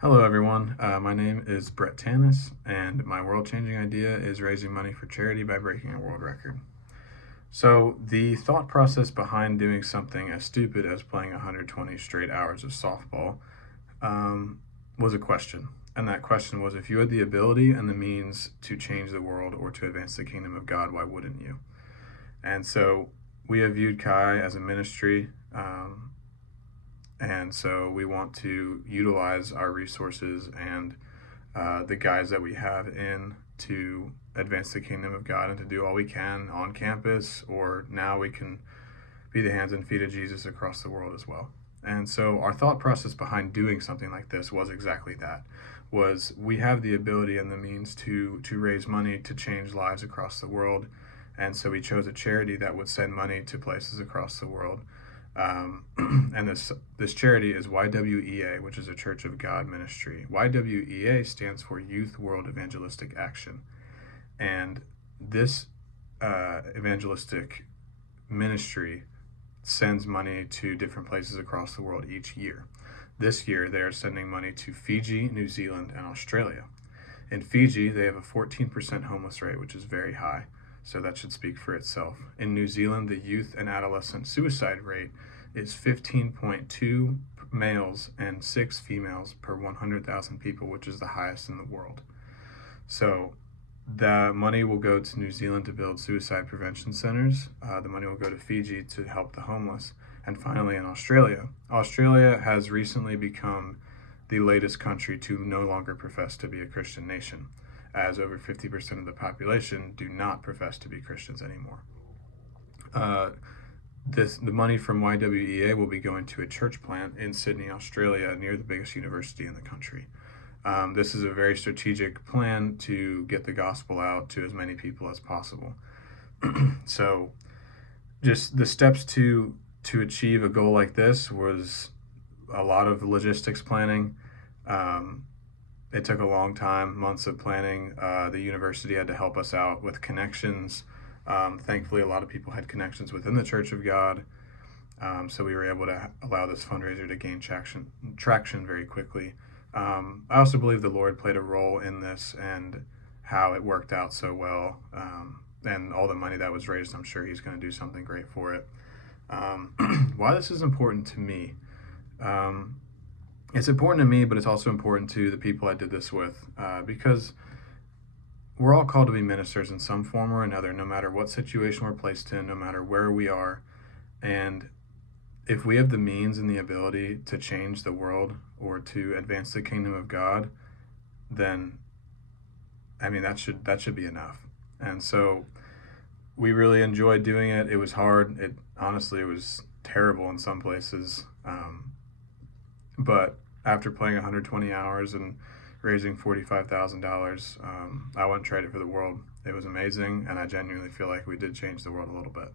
Hello, everyone. My name is Brett Tanis, and my world-changing idea is raising money for charity by breaking a world record. So, the thought process behind doing something as stupid as playing 120 straight hours of softball um, was a question. And that question was, if you had the ability and the means to change the world or to advance the kingdom of God, why wouldn't you? And so, we have viewed Kai as a ministry. And so we want to utilize our resources and the guys that we have in to advance the kingdom of God and to do all we can on campus, or now we can be the hands and feet of Jesus across the world as well. And so our thought process behind doing something like this was exactly that. Was we have the ability and the means to raise money to change lives across the world. And so we chose a charity that would send money to places across the world. And this charity is YWEA, which is a Church of God ministry. YWEA stands for Youth World Evangelistic Action, and this evangelistic ministry sends money to different places across the world each year. This year, they are sending money to Fiji, New Zealand, and Australia. In Fiji, they have a 14% homeless rate, which is very high. So that should speak for itself. In New Zealand, the youth and adolescent suicide rate is 15.2 males and 6 females per 100,000 people, which is the highest in the world. So the money will go to New Zealand to build suicide prevention centers. The money will go to Fiji to help the homeless. And finally, in Australia, Australia has recently become the latest country to no longer profess to be a Christian nation, as over 50% of the population do not profess to be Christians anymore. The money from YWEA will be going to a church plant in Sydney, Australia, near the biggest university in the country. This is a very strategic plan to get the gospel out to as many people as possible. So, just the steps to achieve a goal like this was a lot of logistics planning. It took a long time, months of planning. The university had to help us out with connections. Thankfully, a lot of people had connections within the Church of God, so we were able to allow this fundraiser to gain traction very quickly. I also believe the Lord played a role in this and how it worked out so well. And all the money that was raised, I'm sure He's going to do something great for it. Why this is important to me. It's important to me, but it's also important to the people I did this with, because we're all called to be ministers in some form or another, no matter what situation we're placed in, no matter where we are. And if we have the means and the ability to change the world or to advance the kingdom of God, then, I mean, that should be enough. And so we really enjoyed doing it. It was hard. Honestly, it was terrible in some places. But after playing 120 hours and raising $45,000, I wouldn't trade it for the world. It was amazing, and I genuinely feel like we did change the world a little bit.